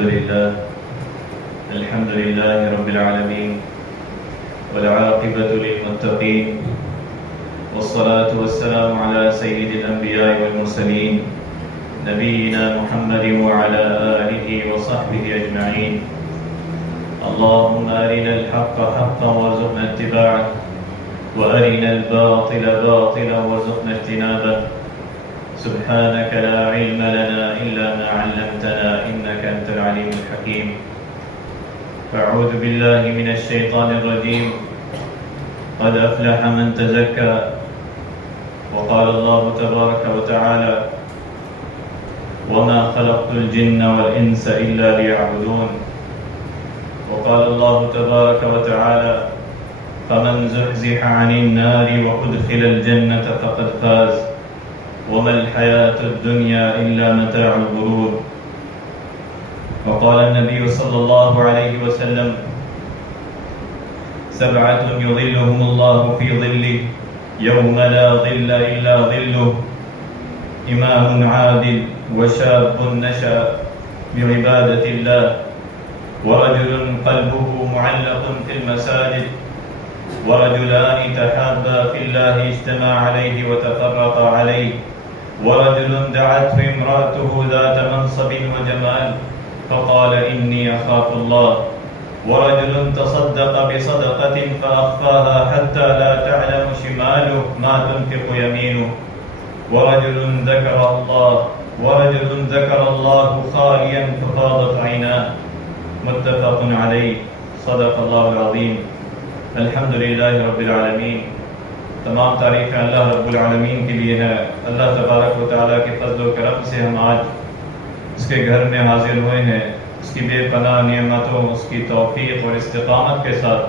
الحمد لله رب العالمين والعاقبة للمتقين والصلاة والسلام على سيد الأنبياء والمرسلين نبينا محمد وعلى آله وصحبه أجمعين. اللهم أرنا الحق حقا وارزقنا اتباعه وأرنا الباطل باطلا وارزقنا اجتنابه. سبحانك لا علم لنا إلا ما علمتنا إنك أنت العليم الحكيم. أعوذ بالله من الشيطان الرجيم. قد أفلح من تزكى. وقال الله تبارك وتعالى وما خلقت الجن والإنس إلا ليعبدون. وقال الله تبارك وتعالى فمن زحزح عن النار وأدخل الجنة فقد فاز وما الحياة الدنيا إلا متاع الغرور. وقال النبي صلى الله عليه وسلم سبعة يظلهم الله في ظله يوم لا ظل إلا ظله إمام عادل وشاب نشأ بعبادة الله ورجل قلبه معلق في المساجد ورجلان تحابا في الله اجتمع عليه وتفرقا عليه ورجل دعته امرأته ذات منصب وجمال فقال إني أخاف الله ورجل تصدق بصدقة فأخفاها حتى لا تعلم شماله ما تنفق يمينه ورجل ذكر الله خاليا ففاضت عيناه. متفق عليه. صدق اللہ العظیم. الحمد للہ رب العالمین. تمام تعریفیں اللہ رب العالمین کے لیے ہے. اللہ تبارک و تعالیٰ کے فضل و کرم سے ہم آج اس کے گھر میں حاضر ہوئے ہیں. اس کی بے پناہ نعمتوں، اس کی توفیق اور استقامت کے ساتھ،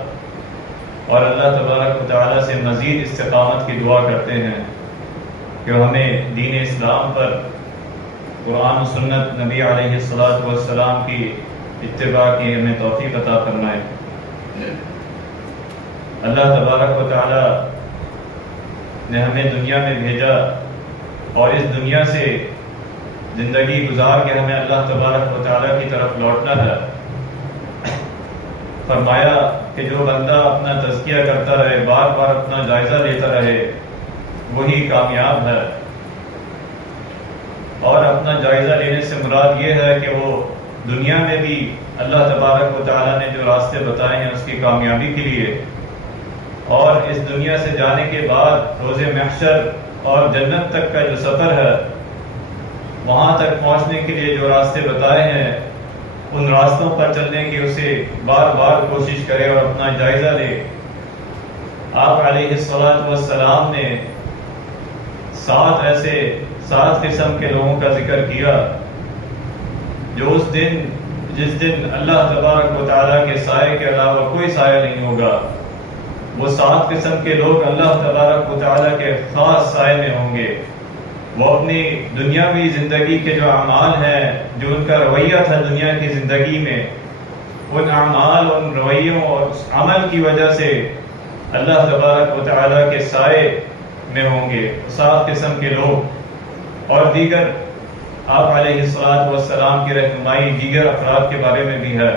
اور اللہ تبارک و تعالیٰ سے مزید استقامت کی دعا کرتے ہیں کہ ہمیں دین اسلام پر، قرآن و سنت نبی علیہ السلام کی اتباع کی ہمیں توفیق عطا فرمائے. اللہ تبارک و تعالیٰ نے ہمیں دنیا میں بھیجا اور اس دنیا سے زندگی گزار کے ہمیں اللہ تبارک و تعالیٰ کی طرف لوٹنا ہے. فرمایا کہ جو بندہ اپنا تزکیہ کرتا رہے، بار بار اپنا جائزہ لیتا رہے، وہی کامیاب ہے. اور اپنا جائزہ لینے سے مراد یہ ہے کہ وہ دنیا میں بھی اللہ تبارک و تعالیٰ نے جو راستے بتائے ہیں اس کی کامیابی کے لیے، اور اس دنیا سے جانے کے بعد روز محشر اور جنت تک کا جو سفر ہے، وہاں تک پہنچنے کے لیے جو راستے بتائے ہیں ان راستوں پر چلنے کی اسے بار بار کوشش کرے اور اپنا جائزہ لے. آپ علیہ السلام نے 7 قسم کے لوگوں کا ذکر کیا جو جس دن اللہ تبارک و تعالیٰ کے سائے کے علاوہ کوئی سایہ نہیں ہوگا. وہ 7 قسم کے لوگ اللہ تبارک و تعالیٰ کے خاص سائے میں ہوں گے. وہ اپنی دنیاوی زندگی کے جو اعمال ہیں، جو ان کا رویہ تھا دنیا کی زندگی میں، ان اعمال، ان رویوں اور اس عمل کی وجہ سے اللہ تبارک و تعالیٰ کے سائے میں ہوں گے 7 قسم کے لوگ. اور دیگر آپ علیہ السلام کی رہنمائی دیگر افراد کے بارے میں بھی ہے.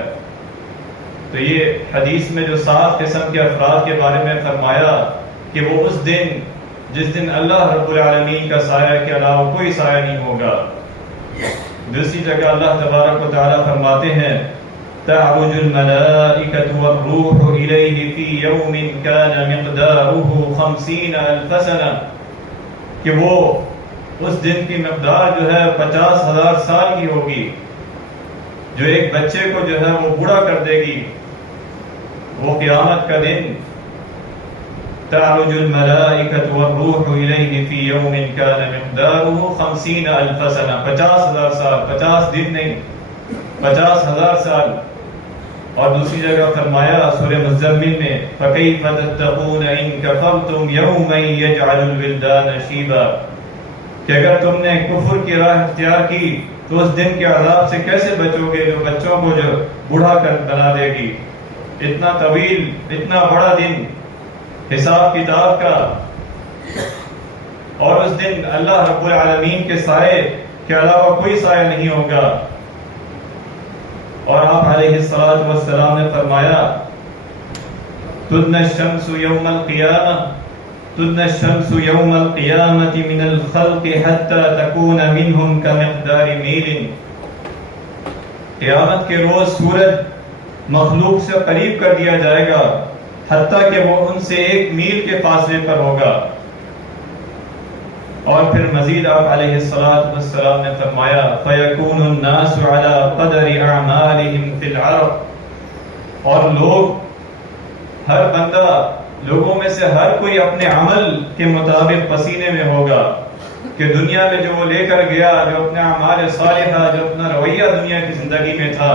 تو یہ حدیث میں جو 7 قسم کے افراد کے بارے میں فرمایا کہ وہ اس دن جس دن اللہ رب العالمین کا سایہ کے علاوہ کوئی سایہ نہیں ہوگا. دوسری جگہ اللہ تبارک و تعالیٰ فرماتے ہیں تعرج الملائکۃ والروح الیہ فی یوم کان مقدارہ 50,000 سنہ، کہ وہ اس دن کی مقدار جو ہے 50,000 سال کی ہوگی، جو ایک بچے کو جو ہے وہ بوڑھا کر دے گی. وہ قیامت کا دن تعرج الملائکۃ والروح الیہ فی یوم کان مقدارہ 50,000 سنہ، 50,000 سال، 50 دن نہیں، 50,000 سال. اور دوسری جگہ فرمایا سورہ مزمل میں فکیف تتقون ان کفرتم یوما یجعل الولدان شیبا، کہ اگر تم نے کفر کی راہ اختیار کی تو اس دن کے عذاب سے کیسے بچو گے جو بچوں کو جو بوڑھا کر بنا دے گی. اتنا طویل، اتنا بڑا دن حساب کتاب کا، اور اس دن اللہ رب العالمین کے سائے کے علاوہ کوئی سایہ نہیں ہوگا. اور آپ علیہ الصلوۃ والسلام نے فرمایا تدنى الشمس يوم القيامة من الخلق حتى تكون منهم كمقدار میل. قیامت کے روز سورج مخلوق سے قریب کر دیا جائے گا حتیٰ کہ وہ ان سے 1 میل کے فاصلے پر ہوگا. اور پھر مزید آپ علیہ الصلوۃ والسلام نے فرمایا فَيَكُونُ النَّاسُ عَلَى قَدَرِ أَعْمَالِهِمْ فِي الْعَرْضِ. اور لوگ، ہر بندہ، لوگوں میں سے ہر کوئی اپنے عمل کے مطابق پسینے میں ہوگا کہ دنیا میں جو وہ لے کر گیا، جو اپنے اعمال صالحہ، جو اپنا رویہ دنیا کی زندگی میں تھا،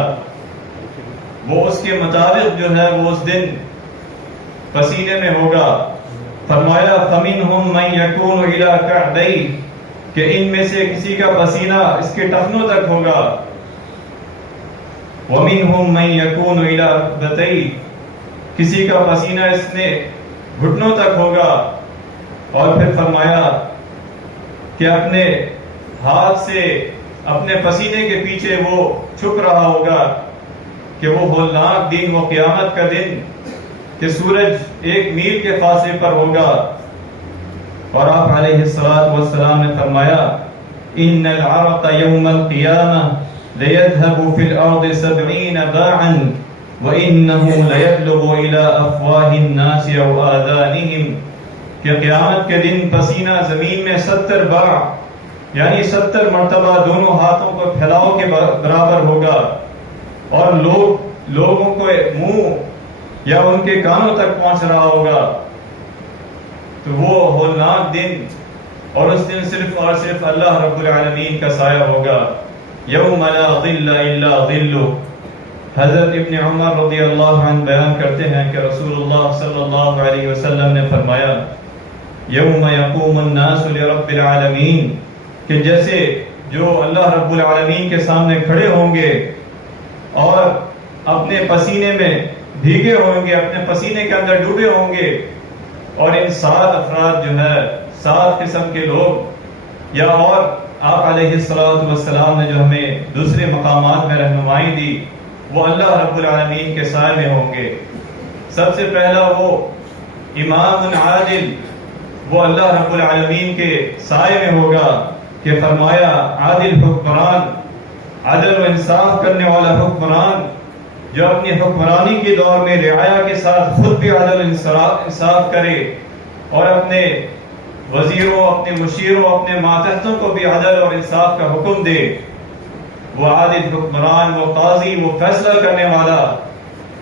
وہ اس کے مطابق جو ہے وہ اس دن پسینے میں ہوگا. فرمایا فَمِنْهُمْ مَنْ يَكُونُ إِلَى كَعْبَيْهِ کہ ان میں سے کسی کا پسینہ اس کے ٹخنوں تک ہوگا. وَمِنْهُمْ مَنْ يَكُونُ إِلَى رُكْبَتَيْهِ کسی کا پسینہ اس نے گھٹنوں تک ہوگا. اور پھر فرمایا کہ اپنے ہاتھ سے اپنے پسینے کے پیچھے وہ چھپ رہا ہوگا کہ وہ ہولناک دن، وہ قیامت کا دن کہ سورج 1 میل کے فاصلے پر ہوگا. اور آپ علیہ الصلوۃ والسلام نے فرمایا ان العرق یوم القیامہ لیذهب فی الارض 70 باعا وَإِنَّهُ لَيَبْلُغُ إِلَىٰ أَفْوَاهِ النَّاسِ أَوْ آذَانِهِمْ کہ قیامت کے دن پسینہ زمین میں 70 باع یعنی 70 مرتبہ دونوں ہاتھوں کو پھیلاؤ کے برابر ہوگا. اور لوگوں کو منہ یا ان کے کانوں تک پہنچ رہا ہوگا. تو وہ ہولناک دن، اور اس دن صرف اور صرف اللہ رب العالمین کا سایہ ہوگا. یوم لا ظل الا ظلہ. حضرت ابن عمر رضی اللہ عنہ بیان کرتے ہیں کہ رسول اللہ صلی اللہ علیہ وسلم نے فرمایا یوم یقوم الناس لرب العالمین کہ جیسے جو اللہ رب العالمین کے سامنے کھڑے ہوں گے اور اپنے پسینے میں بھیگے ہوں گے، اپنے پسینے کے اندر ڈوبے ہوں گے، اور ان 7 افراد جو ہے 7 قسم کے لوگ، یا اور آپ علیہ الصلوۃ والسلام نے جو ہمیں دوسرے مقامات میں رہنمائی دی، وہ اللہ رب العالمین کے سائے میں ہوں گے. سب سے پہلا وہ امام عادل، وہ اللہ رب العالمین کے سائے میں ہوگا کہ فرمایا عادل حکمران، عدل و انصاف کرنے والا حکمران جو اپنی حکمرانی کے دور میں رعایا کے ساتھ خود بھی عدل انصاف کرے اور اپنے وزیروں، اپنے مشیروں، اپنے ماتحتوں کو بھی عدل اور انصاف کا حکم دے. وہ عادل حکمران، وہ قاضی، وہ فیصلہ کرنے والا،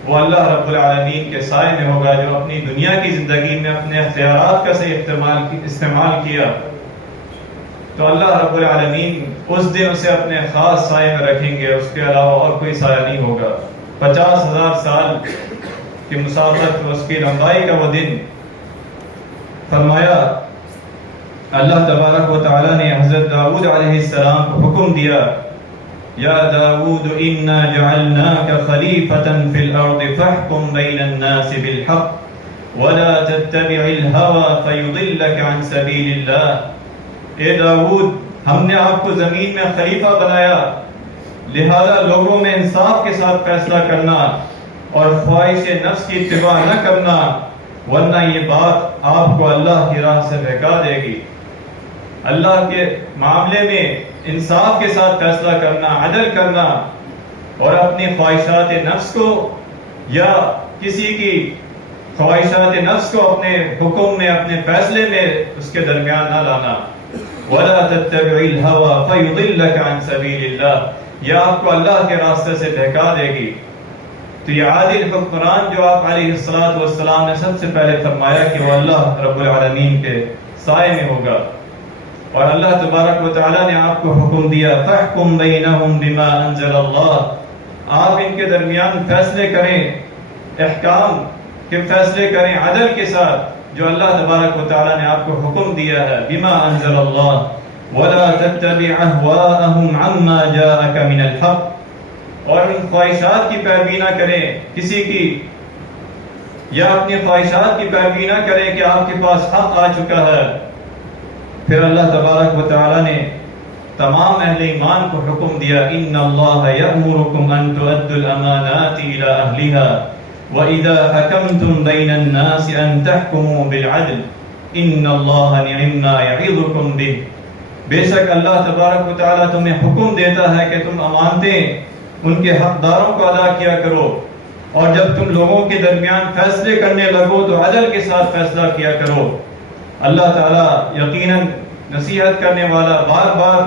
وہ اللہ رب العالمین کے سائے میں ہوگا جو اپنی دنیا کی زندگی میں اپنے اختیارات کا صحیح استعمال کیا. تو اللہ رب العالمین اس دن اسے اپنے خاص سائے میں رکھیں گے، اس کے علاوہ اور کوئی سایہ نہیں ہوگا. 50,000 سال کی مسافت، اس کی لمبائی کا وہ دن. فرمایا اللہ تبارک و تعالی نے حضرت داؤد علیہ السلام کو حکم دیا یا داؤد انا جعلناک خلیفۃ فی الارض فاحکم بین الناس بالحق ولا تتبع الهوى فیضلک عن سبیل اللہ. اے داؤد، ہم نے آپ کو زمین میں خلیفہ بنایا، لہذا لوگوں میں انصاف کے ساتھ فیصلہ کرنا اور خواہش نفس کی اتباع نہ کرنا، ورنہ یہ بات آپ کو اللہ کی راہ سے بہکا دے گی. اللہ کے معاملے میں انصاف کے ساتھ فیصلہ کرنا، عدل کرنا، اور اپنی خواہشات نفس کو یا کسی کی خواہشات نفس کو اپنے حکم میں، اپنے فیصلے میں اس کے درمیان نہ لانا. وَلَا تَتَّبِعِ الْهَوَى فَيُضِلَّكَ عَنْ سَبِيلِ اللَّهِ، یہ آپ کو اللہ کے راستے سے بہکا دے گی. تو یہ عادل حکمران جو آپ علیہ الصلوۃ والسلام نے سب سے پہلے فرمایا کہ وہ اللہ رب العالمین کے سائے میں ہوگا. اور اللہ تبارک و تعالی نے آپ کو حکم دیا فَاحْكُمْ بَيْنَهُمْ بِمَا أَنزَلَ اللَّهُ، آپ ان کے درمیان فیصلے کریں، احکام کے فیصلے کریں عدل کے ساتھ جو اللہ تبارک و تعالی نے آپ کو حکم دیا ہے. بِمَا أَنزَلَ اللَّهُ وَلَا تَتَّبِعْ أَهْوَاءَهُمْ عَمَّا جَاءَكَ مِنَ الْحَقِّ، اور ان خواہشات کی پیروی نہ کریں کسی کی، یا اپنی خواہشات کی پیروی نہ کریں کہ آپ کے پاس حق آ چکا ہے. پھر اللہ تبارک و تعالی نے تمام اہل ایمان کو حکم دیا ان اللہ یأمرکم ان تؤدوا الأمانات إلى أهلها وإذا حكمتم بين الناس أن تحكموا بالعدل إن الله نعم ما يعظكم به. بے شک اللہ تبارک و تعالیٰ تمہیں حکم دیتا ہے کہ تم امانتیں ان کے حقداروں کو ادا کیا کرو، اور جب تم لوگوں کے درمیان فیصلے کرنے لگو تو عدل کے ساتھ فیصلہ کیا کرو۔ اللہ تعالیٰ یقیناً نصیحت کرنے والا، بار بار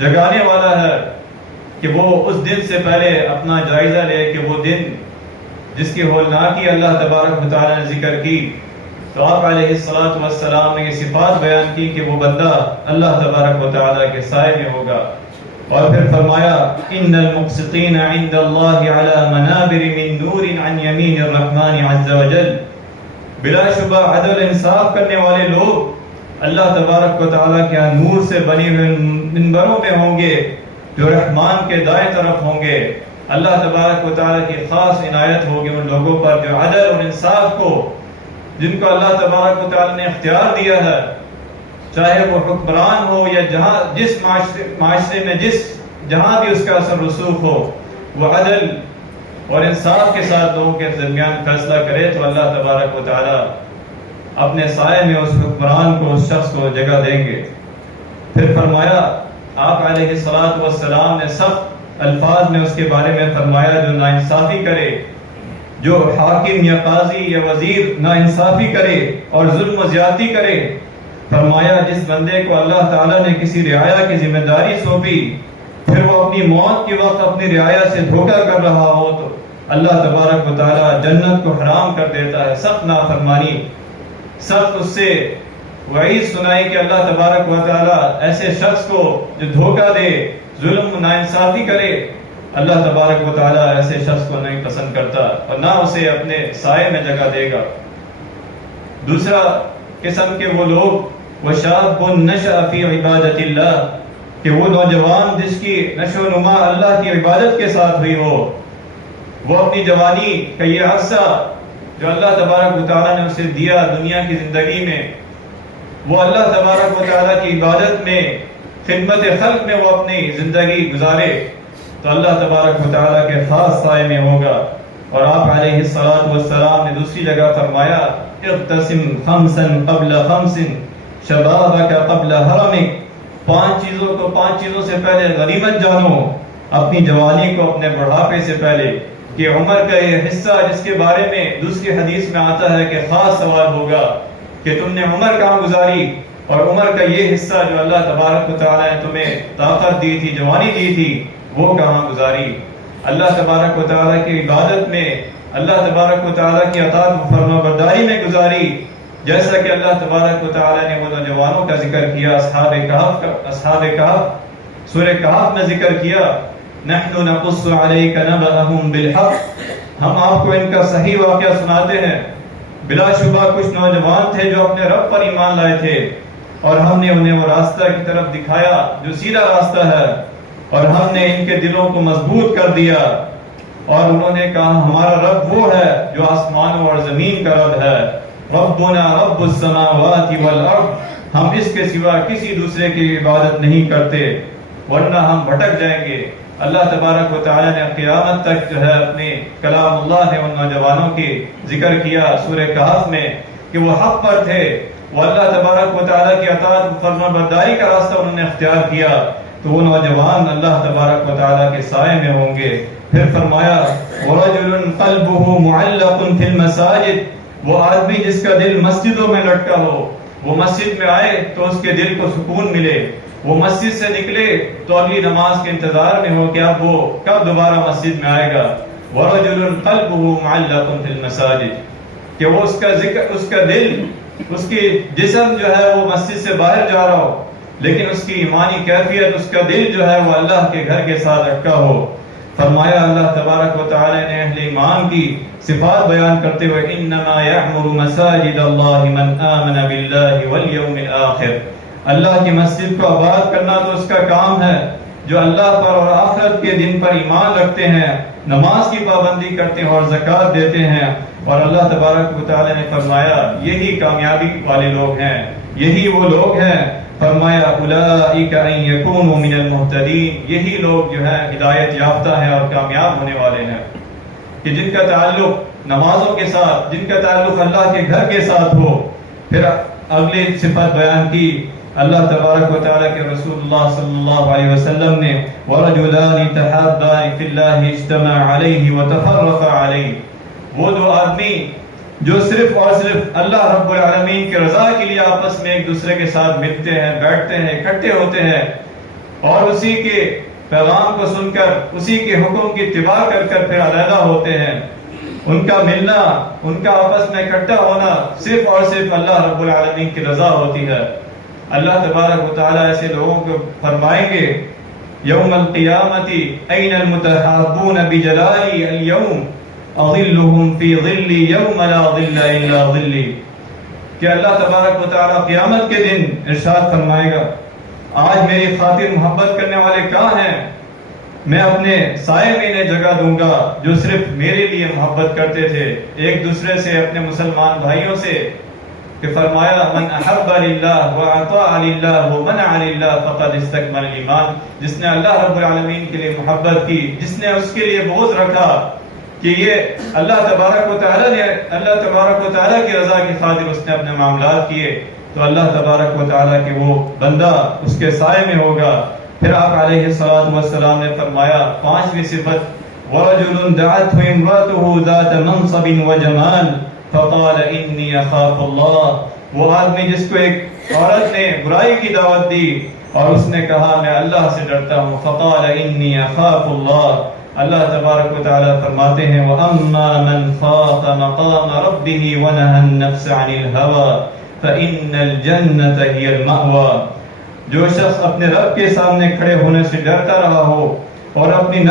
جگانے والا ہے کہ وہ اس دن سے پہلے اپنا جائزہ لے کہ وہ دن جس کی ہولناکی اللہ تبارک و تعالیٰ نے ذکر کی، تو آپ علیہ السلام نے یہ صفات بیان کی کہ وہ بندہ اللہ تبارک و تعالیٰ کے سائے میں ہوگا۔ اور پھر فرمایا ان المقسطین عند اللہ علی منابر من نور عن یمین الرحمن عز وجل، بلا شبہ عدل انصاف کرنے والے لوگ اللہ تبارک و تعالیٰ کے نور سے بنے ہوئے منبروں میں ہوں گے جو رحمان کے دائیں طرف ہوں گے۔ اللہ تبارک و تعالیٰ کی خاص عنایت ہوگی ان لوگوں پر جو عدل اور انصاف کو، جن کو اللہ تبارک و تعالیٰ نے اختیار دیا ہے، چاہے وہ حکمران ہو یا جس معاشرے میں جہاں بھی اس کا اثر رسوخ ہو، وہ عدل اور انصاف کے ساتھ لوگوں کے درمیان فیصلہ کرے تو اللہ تبارک و تعالیٰ اپنے سائے میں اس حکمران کو، اس شخص کو جگہ دیں گے۔ پھر فرمایا آپ علیہ السلام نے سخت الفاظ میں اس کے بارے میں فرمایا جو ناانصافی کرے، جو حاکم یا قاضی یا وزیر ناانصافی کرے اور ظلم و زیادتی کرے، فرمایا جس بندے کو اللہ تعالیٰ نے کسی رعایا کی ذمہ داری سونپی، پھر وہ اپنی موت کے وقت اپنی رعایا سے دھوکہ کر رہا ہو تو اللہ تبارک و تعالیٰ جنت کو حرام کر دیتا ہے۔ سخت نافرمانی، سخت اس سے وعید سنائی کہ اللہ تبارک و تعالیٰ ایسے شخص کو جو دھوکہ دے، ظلم ناانصافی کرے، اللہ تبارک و تعالیٰ ایسے شخص کو نہیں پسند کرتا اور نہ اسے اپنے سائے میں جگہ دے گا۔ دوسرا قسم کے وہ لوگ وَشَابٌ نَشَأَ فِي عِبَادَةِ اللَّهِ، کہ وہ نوجوان جس کی نشو و نما اللہ کی عبادت کے ساتھ ہوئی ہو، وہ اپنی جوانی کا یہ عرصہ جو اللہ تبارک و تعالیٰ نے اسے دیا دنیا کی زندگی میں، وہ اللہ تبارک و تعالیٰ کی عبادت میں، خدمت خلق میں وہ اپنی زندگی گزارے تو اللہ تبارک و تعالیٰ کے خاص سائے میں ہوگا۔ اور آپ علیہ السلام نے دوسری جگہ فرمایا اغتسم خمسا قبل خمس شبابک قبل حرمک، پانچ چیزوں سے پہلے غنیمت جانو، اپنی جوانی کو اپنے بڑھاپے سے پہلے، کہ عمر کا یہ حصہ جس کے بارے میں دوسری حدیث میں آتا ہے کہ خاص سوال ہوگا کہ تم نے عمر کہاں گزاری، اور عمر کا یہ حصہ جو اللہ تبارک و تعالیٰ نے تمہیں طاقت دی تھی، جوانی دی تھی، وہ کہاں گزاری۔ اللہ تبارک و تعالیٰ کی عبادت میں، اللہ تبارک و تعالیٰ کی اطاعت و فرما برداری میں گزاری، جیسا کہ اللہ تبارک و تعالیٰ نے وہ نوجوانوں کا ذکر کیا، اصحاب کہف سورہ کہف میں ذکر کیا، نحن نقص علیک نبأہم بالحق، ہم آپ کو ان کا صحیح واقعہ سناتے ہیں۔ بلا شبہ کچھ نوجوان تھے جو اپنے رب پر ایمان لائے تھے، اور ہم نے انہیں وہ راستہ کی طرف دکھایا جو سیدھا راستہ ہے، اور ہم نے ان کے دلوں کو مضبوط کر دیا، اور انہوں نے کہا ہمارا رب وہ ہے جو آسمانوں اور زمین کا رب ہے، ربنا رب السماوات والارض، ہم اس کے سوا کسی دوسرے کی عبادت نہیں کرتے ورنہ ہم بھٹک جائیں گے۔ اللہ تبارک و تعالیٰ نے قیامت تک جو ہے اپنے کلام اللہ نے ان نوجوانوں کی ذکر کیا سورہ کہف میں کہ وہ حق پر تھے، وہ اللہ تبارک و تعالیٰ کی اطاعت و فرما برداری کا راستہ انہوں نے اختیار کیا، تو وہ نوجوان اللہ تبارک و تعالیٰ کے سائے میں ہوں گے۔ پھر فرمایا وَرَجُلٌ قَلْبُهُ مُعَلَّقٌ فِي الْمَسَاجِدِ، وہ آدمی جس کا دل مسجدوں میں لٹکا ہو، وہ مسجد میں آئے تو اس کے دل کو سکون ملے، وہ مسجد سے نکلے تو اگلی نماز کے انتظار میں ہو کہ اب وہ کب دوبارہ مسجد میں آئے گا۔ وَرَجُلٌ قَلْبُهُ مُعَلَّقٌ فِي الْمَسَاجِدِ، کہ وہ اس کا دل، اس کی جسم جو ہے وہ مسجد سے باہر جا رہا ہو، لیکن اس کی ایمانی کیفیت، اس کا دل جو ہے وہ اللہ کے گھر کے ساتھ اٹکا ہو۔ فرمایا اللہ تبارک و تعالی نے اہل ایمان کی صفات بیان کرتے ہوئے انما یعمر مساجد اللہ من آمن باللہ والیوم الآخر، اللہ کی مسجد کو آباد کرنا تو اس کا کام ہے جو اللہ پر اور آخرت کے دن پر ایمان رکھتے ہیں، نماز کی پابندی کرتے ہیں اور زکوٰۃ دیتے ہیں۔ اور اللہ تبارک و تعالی نے فرمایا یہی کامیابی والے لوگ ہیں، یہی وہ لوگ ہیں۔ فرمایا اولئک ان یکونوا من المہتدین، یہی لوگ جو ہیں ہدایت یافتہ ہیں اور کامیاب ہونے والے ہیں، کہ جن کا تعلق نمازوں کے ساتھ، جن کا تعلق اللہ کے گھر کے ساتھ ہو۔ پھر اگلی صفت بیان کی اللہ تبارک و تعالیٰ کے رسول اللہ صلی اللہ علیہ وسلم نے، وَرَجُلَانِ تَحَابَّانِ فِي اللَّهِ اجْتَمَعَا عَلَيْهِ وَتَفَرَّقَا عَلَيْهِ، وہ دو آدمی جو صرف اور صرف اللہ رب العالمین کی رضا کے لیے آپس میں ایک دوسرے کے ساتھ ملتے ہیں، بیٹھتے ہیں، اکٹھے ہوتے ہیں، اور اسی کے پیغام کو سن کر، اسی کے حکم کی اتباع کر کر پھر علیحدہ ہوتے ہیں، ان کا ملنا، ان کا آپس میں اکٹھا ہونا صرف اور صرف اللہ رب العالمین کی رضا ہوتی ہے۔ اللہ تبارک و تعالیٰ ایسے لوگوں کو فرمائیں گے یوم القیامت این المتحابون بجلالی اليوم اظلهم فی ظلی یوم لا ظل الا ظلی، کہ اللہ تبارک و تعالیٰ قیامت کے دن ارشاد فرمائے گا آج میری خاطر محبت کرنے والے کہاں ہیں، میں اپنے سائے میں انہیں جگہ دوں گا جو صرف میرے لیے محبت کرتے تھے ایک دوسرے سے، اپنے مسلمان بھائیوں سے، کہ فرمایا من احب للہ واطاع للہ ومنع للہ فقد استکمل ایمان، جس نے اللہ رب العالمین کے لیے محبت کی، جس نے اس کے لیے بغض رکھا کہ یہ اللہ تبارک و تعالیٰ کی رضا کی خاطر اس نے اپنے معاملات کیے، تو اللہ تبارک و تعالیٰ کے وہ بندہ اس کے سائے میں ہوگا۔ پھر آپ علیہ السلام نے فرمایا پانچویں صفت وَرَجُلٌ دَعَتْهُ امْرَأَتُهُ ذَاتَ مَنْصَبٍ وَجَمَالٍ فَقَالَ إِنِّي أَخَافُ اللَّهَ، وہ آدمی جس کو ایک عورت نے برائی کی دعوت دی اور اس نے کہا میں اللہ سے ڈرتا ہوں، فَقَالَ إِنِّي أَخَافُ اللَّهَ، اللہ تبارک و تعالیٰ فرماتے ہیں وَأَمَّا مَنْ خَافَ مَقَامَ رَبِّهِ وَنَهَى النَّفْسَ عَنِ الْهَوَى فَإِنَّ الْجَنَّةَ هِيَ الْمَأْوَى، جو شخص اپنے رب کے سامنے کھڑے ہونے سے ڈرتا رہا ہو اور اپنی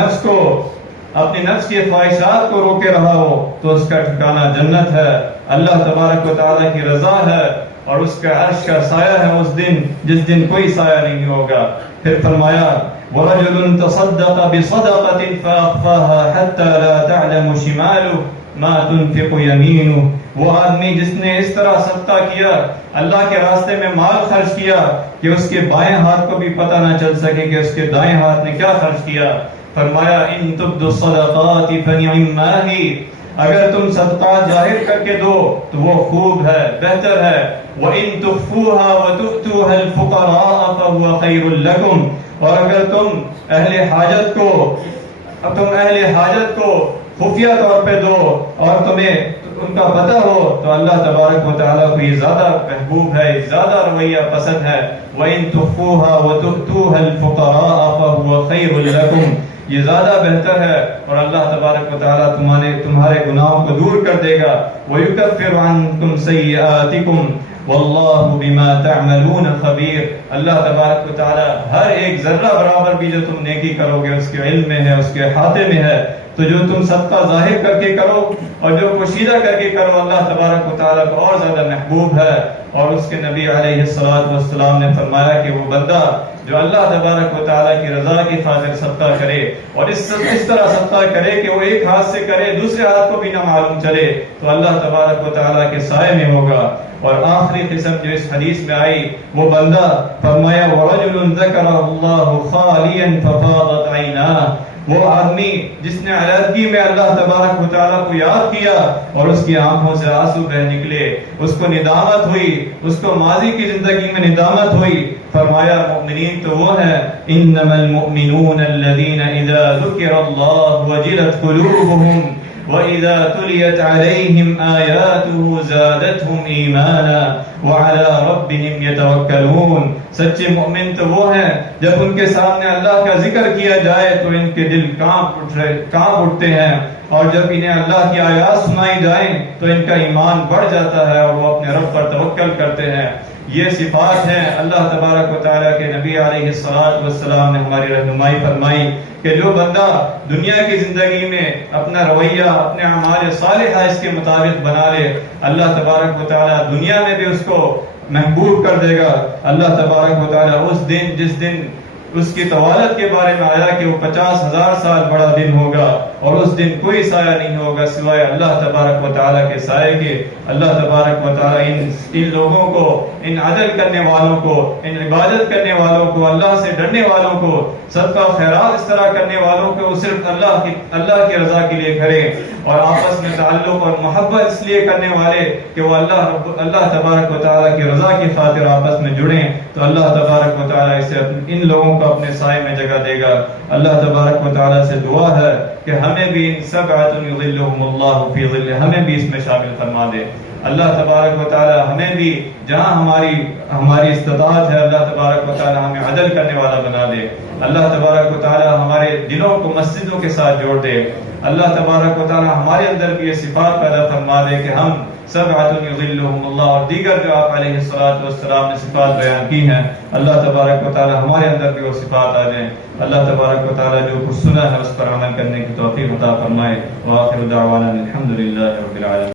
نفس کی خواہشات کو روکے رہا ہو تو اس کا ٹھکانہ جنت ہے، اللہ تبارک و تعالیٰ کی رضا ہے اور اس کا عرش کا سایہ ہے اس دن جس دن کوئی سایہ نہیں ہوگا۔ پھر فرمایا وَرَجُلٌ تَصَدَّقَ بِصَدَقَةٍ فَأَخْفَاهَا حَتَّى لَا تَعْلَمُ شِمَالُهُ مَا تُنْفِقُ يَمِينُهُ، وہ آدمی جس نے اس طرح صدقہ کیا، اللہ کے راستے میں مال خرچ کیا کہ اس کے بائیں ہاتھ کو بھی پتہ نہ چل سکے کہ اس کے دائیں ہاتھ نے کیا خرچ کیا۔ فرمایا ان تبدوا الصدقات فنعما ہی، اگر تم صدقات ظاہر کر کے دو تو وہ خوب ہے، بہتر ہے، وَإِن تُخْفُوهَا وَتُؤْتُوهَا الْفُقَرَاءَ فَهُوَ خَيْرٌ لَكُمْ، اور اگر تم اہل حاجت کو خفیہ طور پہ دو اور تمہیں ان کا پتہ ہو تو اللہ تبارک و تعالیٰ کو یہ زیادہ محبوب ہے، زیادہ رویہ پسند ہے۔ وَإِن تُخْفُوهَا وَتُؤْتُوهَا الْفُقَرَاءَ فَهُوَ خَيْرٌ لَكُمْ، یہ زیادہ بہتر ہے اور اللہ تبارک و تعالیٰ تمہارے گناہوں کو دور کر دے گا۔ وَيُكَفِّرُ عَنْكُمْ سَيِّئَاتِكُمْ وَاللَّهُ بِمَا تَعْمَلُونَ خَبِيرٌ، اللہ تبارک و تعالیٰ ہر ایک ذرہ برابر بھی جو تم نیکی کرو گے اس کے علم میں ہے، اس کے احاطے میں ہے، تو جو تم صدقہ ظاہر کر کے کرو اور جو پوشیدہ کر کے کرو اللہ تبارک و تعالیٰ کو اور زیادہ محبوب ہے۔ اور اس کے نبی علیہ السلام نے فرمایا کہ وہ بندہ جو اللہ تبارک و تعالیٰ کی رضا کی خاطر صدقہ کرے اور اس طرح صدقہ کرے کہ وہ ایک ہاتھ سے کرے دوسرے ہاتھ کو بھی نہ معلوم چلے، تو اللہ تبارک و تعالیٰ کے سائے میں ہوگا۔ اور آخری قسم جو اس حدیث میں آئی وہ بندہ فرمایا وَرَجُلٌ ذَكَرَهُ اللَّهُ خَالِيًا فَفَاضَتْ عَيْنَاهُ، وہ آدمی جس نے علیحدگی میں اللہ تبارک و تعالیٰ کو یاد کیا اور اس کی آنکھوں سے آنسو بہ نکلے، اس کو ندامت ہوئی، اس کو ماضی کی زندگی میں ندامت ہوئی۔ فرمایا مومنین تو وہ ہے انما المؤمنون الذين اذا ذكر الله وجلت قلوبهم وَإِذَا تُلِيَتْ عَلَيْهِمْ آيَاتُهُ زَادَتْهُمْ إِيمَانًا وَعَلَى رَبِّهِمْ يَتَوَكَّلُونَ، سچے مومن تو وہ ہیں جب ان کے سامنے اللہ کا ذکر کیا جائے تو ان کے دل کانپ اٹھتے ہیں، اور جب انہیں اللہ کی آیات سنائی جائیں تو ان کا ایمان بڑھ جاتا ہے اور وہ اپنے رب پر توکل کرتے ہیں۔ یہ صفات ہیں اللہ تبارک و تعالیٰ کے نبی علیہ السلام نے ہماری رہنمائی فرمائی کہ جو بندہ دنیا کی زندگی میں اپنا رویہ اپنے اعمال صالحہ اس کے مطابق بنا لے، اللہ تبارک و تعالیٰ دنیا میں بھی اس کو محبوب کر دے گا۔ اللہ تبارک و تعالیٰ اس دن جس دن اس کی طوالت کے بارے میں آیا کہ وہ 50,000 سال بڑا دن ہوگا اور اس دن کوئی سایہ نہیں ہوگا سوائے اللہ تبارک و تعالیٰ کے سائے کے. اللہ تبارک و تعالیٰ ان لوگوں کو، ان عدل کرنے والوں کو، ان عبادت کرنے والوں کو، اللہ سے ڈرنے والوں کو، صدقہ خیرات اس طرح کرنے والوں کو صرف اللہ کی رضا کے لیے کرے، اور آپس میں تعلق اور محبت اس لیے کرنے والے کہ وہ اللہ تبارک و تعالیٰ کی رضا کی خاطر آپس میں جڑیں، تو اللہ تبارک و تعالیٰ اسے ان لوگوں کو اپنے سائے میں جگہ دے گا. اللہ تبارک و تعالیٰ سے دعا ہے کہ ہمیں بھی ان سبعۃ یظلھم اللہ فی ظلہ، ہمیں بھی اس میں شامل فرما دے. اللہ تبارک و تعالی ہمیں بھی جہاں ہماری استطاعت ہے، اللہ تبارک و تعالی ہمیں عدل کرنے والا بنا دے. اللہ تبارک و تعالی ہمارے دلوں کو مسجدوں کے ساتھ جوڑ دے. اللہ تبارک و تعالی ہمارے اندر بھی یہ صفات پیدا فرما دے کہ ہم سبعۃ یظلھم اللہ اور دیگر جو آپ علیہ الصلوۃ والسلام نے صفات بیان کی ہیں، اللہ تبارک و تعالی ہمارے اندر بھی وہ صفات آ جائیں. اللہ تبارک و تعالی جو کچھ سنا ہے اس پر عمل کرنے کی توفیق عطا فرمائے. وآخر دعوانا الحمد للہ رب العالمین.